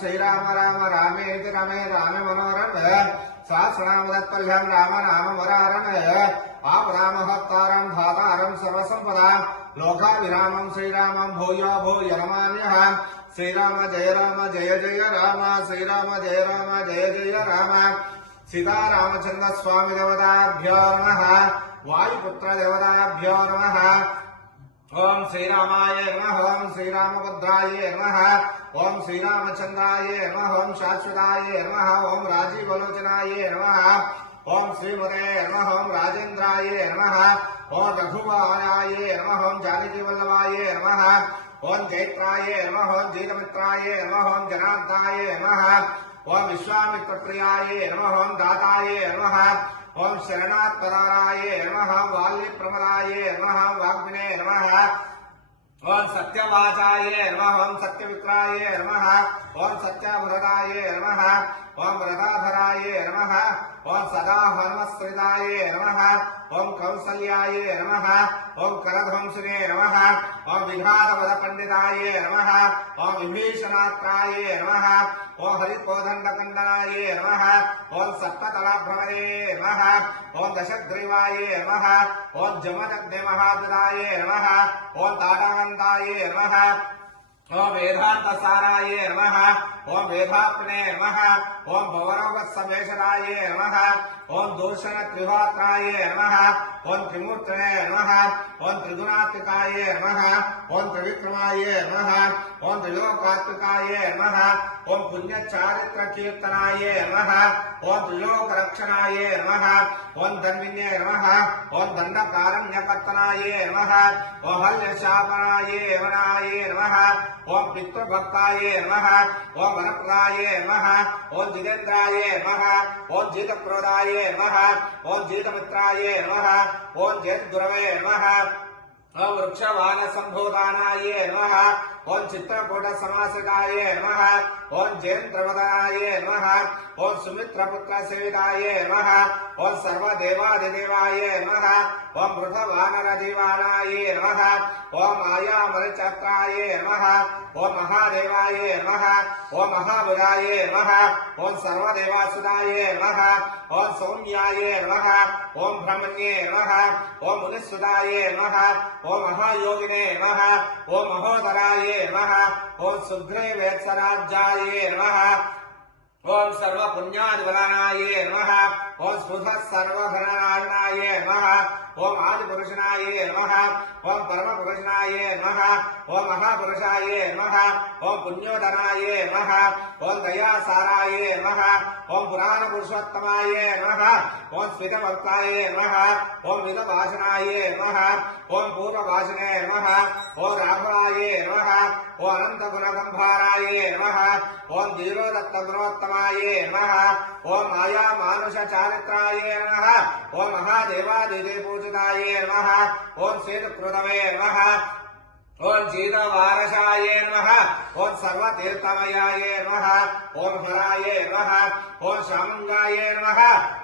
శ్రీరామ రామ రామేతి రమే రామ మనోరమ సహస్రనామదత్పల్యం రామ రామ వరారమే ఆపరామహత్తారం ధాతారం సర్వసంపద లోకా విరామం శ్రీరామం భూయో భూయ నమామ్యః శ్రీరామ జయ రామ జయ జయ రామ శ్రీరామ జయ రామ జయ జయ రామ సీతారామచంద్ర స్వామి దేవతాభ్యో నమ వాయుపుత్ర దేవతాభ్యో నమ ओम श्रीराय नम नमः ओम श्री नमः ओम श्रीरामचंद्रा नम नमः ओम शाश्वताय नमः ओम राजीवलोचनाय नमः ओम श्रीमते नमः ओम राजेंद्राय नमः ओम रघुवराय नमः ओम जानकी वल्लभाय नमः ओम जैत्राय नमः ओम जीतमित्राय नमः ओम जनार्दनाय नमः ओम विश्वामित्रप्रियाय नम नमः ओम दाताय नमः ओम शरणात् पराय नमः वाल्य प्रमराय नम वाग्ने नम। ओम सत्यवाचाय नम, ओम सत्य सत्यमित्राय नम, ओम सत्याभरदाय नम। ओम व्रताधराय नम ओं सदा हनुमस्ताय नम ओं कौसल्याय नम ओं करध्वंसने नम ओं विघातपद पंडिताय नम ओं विभीषणात्राय नम ओम हरिकोदंडकंडनाय नम ओम सप्ततलाभ्रमणे नम ओम दशग्रीवाय नमः ओम जमदग्निमहादुराय नम ओं ताडानंदाय नम ओम वेदांतसाराय नम ओम वेदात्मने नमः ओम भवनोपसमेशनाय नमः ओम दूषण त्रिहोत्राय नमः ओम त्रिमूर्तने नमः ओम त्रिगुणात्मकाय नमः ओम त्रिविक्रमाय नमः ओम त्रिलोकात्मकाय नमः ओम पुण्य चारित्र कीर्तनाय नमः ओम त्रिलोक रक्षणाय नमः ओम धर्मिन्ये नमः ओम दंडकारण्यकर्तनाय नमः ओम हल्य शापनाय नमः ओम पितृभक्ताय नमः, ओम वनप्राय नमः, ओम जितेन्द्राय नमः, ओम जितप्रदाय नमः, ओम जितमित्राय नमः, ओम जयद्गुरवे नमः, ओम वृक्षवान संभोदानाय नमः, ओम चित्रकूट समासिताय नमः ओम जैन प्रमदाय नमः ओम सुमित्र पुत्र सेविताय नमः ओम सर्वदेवाधिदेवाय नमः ओम वृथ वानर देवानाय नमः ओम आया मलचत्राय नमः ओम महादेवाय नमः ओम महाबुधाय नमः ओम सर्व सर्वदेवासुदाय नमः ओम सौम्याय नमः ओम ब्रह्मण्ये नमः ओम मुनिसुदाय नमः ओम महायोगिने नमः ओम महोदराय नमः ओम शुद्रे वेत्सराज्याय సౌమ్యాయ నమ ఓం బ్రహ్మణ్యే నమ ఓం మునిసుదాయ నమ ఓం మహాయోగినే నమ ఓం మహోదరాయ నమ ఓం సుగ్రీవేత్సరాజ్యాయ ओम परम प्रवचनाय नमः ओम महापुरुषाय नमः ओम पुण्योदनाय नमः ओम दयासाराय नमः ओम पुराण पुरुषोत्तमाय नमः ओम स्मित नमः ओम मित नमः ओम पूर्वभाषणे नमः ओम राघवाय नमः ओम अनंत गुणगंभाराय नमः ओम धीरोदत्त गुणोत्तमाय नमः ओम माया मानुष चारित्राय नमः ओम महादेवादिदेव पूजिताय नमः ओम श्वेत 大妹子晚上 ओम जीतवारसाये नमः। ओम सर्वतीर्थमयाये नमः। ओम हराये नमः। ओम शामंगाये नमः।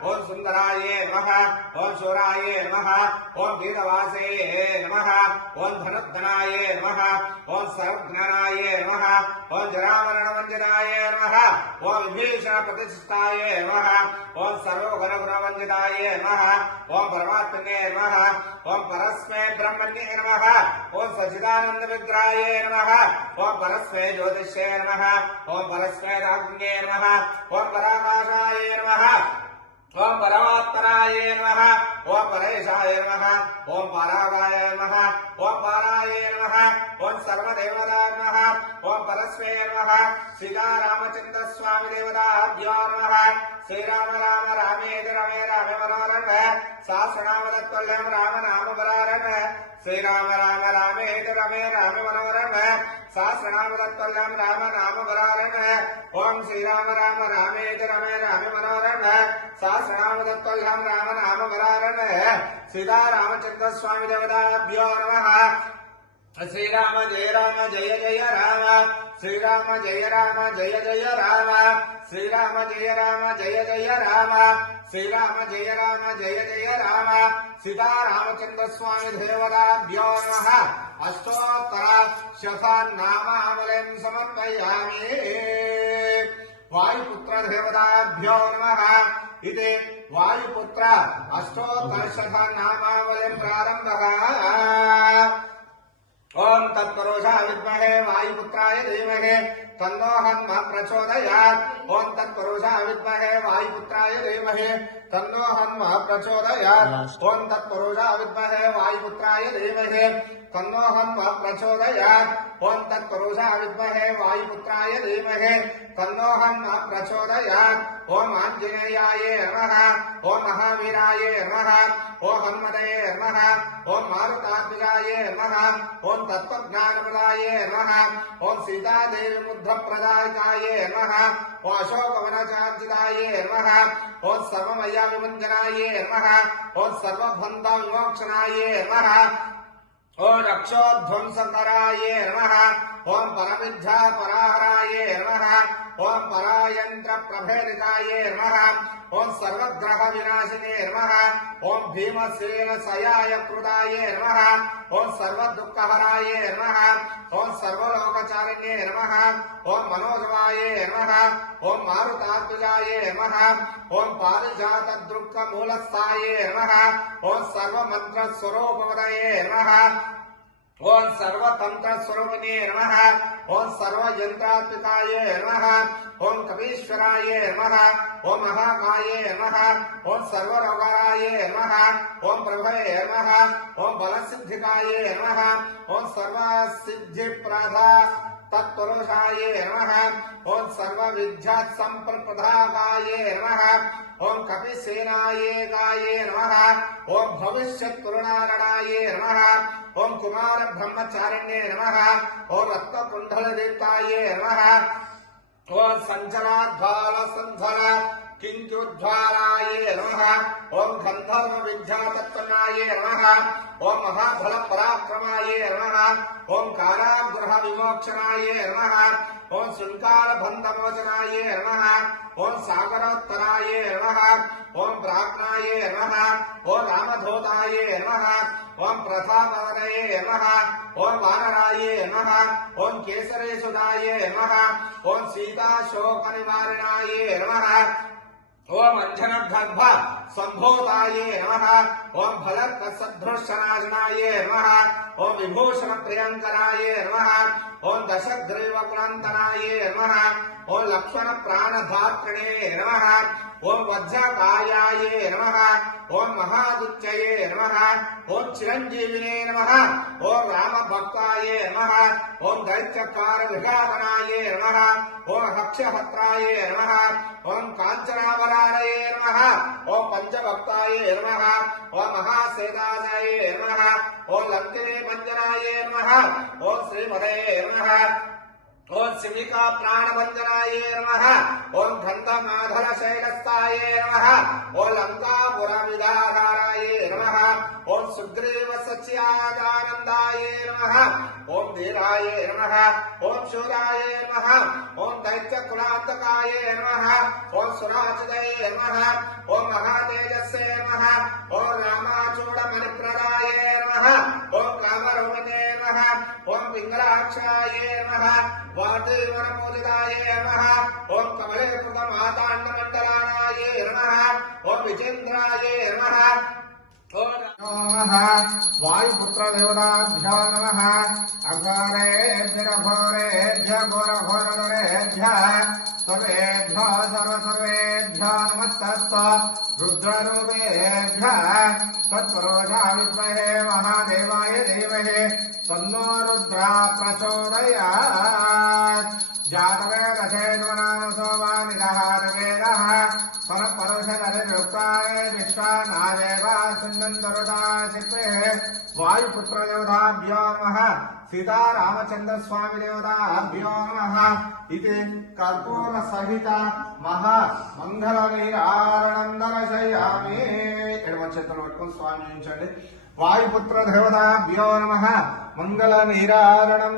ओम सुंदराये नमः। ओम शूराये नमः। ओम गीतवासे नमः। ओम धनुद्धनाये नमः। ओम सर्वज्ञानाये नमः। ओम जरावरणवंजिताय नमः। ओम विभीषण प्रतिष्ठाय नमः। ओम सर्वगुणगुणवंजिताय नमः। ओम परमात्मने नमः। ओम परस्मै ब्रह्मण्ये नमः। ओम सचिदान सच्चिदानंद विग्रहाय नमः ओम परस्वे ज्योतिषे नमः ओम परस्वे राज्ञे नमः ओम पराकाशाय नमः ओम परमात्मराय नमः ओम परेशाय नमः ओम परागाय नमः ओम पाराय नमः ओम सर्वदेवता नमः ओम परस्वे नमः सीता रामचंद्र स्वामी देवताभ्यो नमः श्रीराम राम रामेति रमे रामे मनोरम सा सुनाम राम नाम परारण श्रीराम राम सहस्रनाम सहस्रनामतत्कल्याम राम नाम वरारण ओम श्री राम राम रामे रमे रामे मनोरण सहस्रनाम तत्कल्याम राम नाम। वरारण सीता रामचंद्र स्वामी देवताभ्यो नम श्री राम जय राम, जय जय राम। श्री राम जय राम, जय जय राम। श्री राम जय राम, जय जय राम। श्री राम जय राम, जय जय राम। सीता रामचंद्र स्वामी देवताभ्यो नम। अस्तोत्तर शफन्नामावलिं समर्पयामि। वायुपुत्रदेवताभ्यो नमः। इति वायुपुत्र अष्टोत्तरशतनामावलिं प्रारम्भः। ॐ तत्परोषा विद्महे, वायुपुत्राय धीमहे तन्नो हन्मः प्रचोदयात्। ॐ तत्परोषा विद्महे, वायुपुत्राय धीमहे तन्नो हन्मः प्रचोदयात्। ॐ तत्परोषा विद्महे, वायुपुत्राय धीमहे तन्नो हन्म प्रचोदयात् ॐ तत्पुरुषा विद्महे, वायुपुत्राय धीमहि। तन्नो हन्म प्रचोदयात्। ॐ आञ्जनेयाय नमः ॐ महावीराय नमः ॐ हन्मदये नमः ॐ मारुतात्मजाय नमः ॐ तत्त्वज्ञानप्रदाय नमः ॐ सीतादेवीमुद्रप्रदायिकाय नमः ॐ अशोकवनचार्जिताय नमः ॐ सर्वमया नमः ॐ सर्वबन्धविमोक्षणाय नमः ॐ रक्षोध्वंसकराय नमः। ओं परविद्या पराहराय नमः। ॐ परायन्त्रप्रभेदिकाय नमः। ॐ सर्वग्रहविनाशिने नमः। ॐ भीमसेन सयाय कृताय नमः। ॐ सर्वदुःखहराय नमः। ॐ सर्वलोकचारिणे नमः। ॐ मनोजवाय नमः। ॐ मारुतात्मजाय नमः। ॐ पारिजातदृक्कमूलस्थाय नमः। ॐ सर्वमन्त्रस्वरूपवदये नमः। ॐ सर्वतन्त्रस्वरूपिणे नमः। ॐ सर्वयन्त्रात्मिकाय नमः। ओम कपीश्वराय नमः। ओम महाकाय नमः। ओम सर्वरोगाय नम। ओम बल नमः। नम बलसिद्धिकाय नमः। सिद्धि सर्वसिद्धिप्रदा तत्पुरुषाय नमः। ॐ सर्वविद्यात् सम्प्रदाकाय नमः। ॐ कपिसेनायकाय नमः। ॐ भविष्यत्पुरुणारणाय नमः। ॐ कुमारब्रह्मचारिण्ये नमः। ॐ रत्नकुण्डलदीप्ताय नमः। ॐ सञ्चलाध्वालसन्धल किङ्कुज्ज्वालाय नमः। ॐ गन्धर्वविद्यातत्त्वनाय नमः। ॐ महाबलपराक्रमाय नमः ॐ कारागृहविमोक्षणाय नमः ॐ शृङ्गारबन्धमोचनाय नमः ओम सागरोत्तराय नमः ॐ प्राज्ञाय नमः ॐ रामधूताय नमः ॐ प्रथापदये नमः ॐ वानराय नमः ॐ केसरेशुदाय नमः ॐ सीताशोकनिवारणाय नमः ॐ अञ्जनगर्भ सम्भूताय नमः ॐ फलकसदृशनाशनाय नमः ॐ विभूषणप्रियङ्कराय नमः ॐ दशग्रीवकुलन्तनाय नमः ॐ लक्ष्मणप्राणधात्रिणे नमः ॐ वज्रकायाय नमः ॐ महादुच्चये नमः ॐ चिरञ्जीविने नमः ॐ रामभक्ताय नमः ॐ दैत्यकारविघातनाय नमः ॐ हक्षहत्राय नमः ॐ काञ्चनावरारये नमः ॐ पञ्चभक्ताय नमः ॐ महासेदाय नमः। ॐ लङ्किने मञ्जनाय नमः। ॐ श्रीमदये नमः। ॐ शिविका प्राणवञ्जनाय नमः। ॐ गन्धमाधरशैलस्थाय नमः। लंका लङ्कापुरविदाधाराय नमः। ॐ सुग्रीव सच्यादानन्दाय नमः। ॐ वीराय नमः ॐ शूराय नमः ॐ दैत्यकुलान्तकाय नमः ॐ सुराचिदये नमः ॐ महातेजस्ये नमः ॐ रामाचूडमणिप्रदाय नमः ॐ कामरूपिणे नमः ॐ पिङ्गलाक्षाय नमः वाटीवनपूजिताय नमः ॐ कमलेकृतमाताण्डमण्डलानाय नमः ॐ विजेन्द्राय नमः ॐ नमः। वायुपुत्रदेवताभ्यो नमः। अघोरेभ्यरघोरेभ्य घोरघोरधरेभ्यः सर्वेभ्यो सर्वसर्वेभ्यो नमस्तस्व। रुद्ररूपेभ्यः। तत्पुरुषा विद्महे महादेवाय धीमहि। तन्नो रुद्रा प्रचोदयात्। जातवेदशेन्वनामसो वा విశ్వానాదేవాసుందరుదాశక్తే వాయుపుత్ర దేవతాభ్యో నమ సీతారామచంద్ర స్వామి దేవతాభ్యో నమ ఇది కర్పూర సహిత మహా మంగళ నీరారణందర శయామి ఎడమ చేతులు పట్టుకొని స్వామి చేయించండి వాయుపుత్ర మంగళ నీరారణం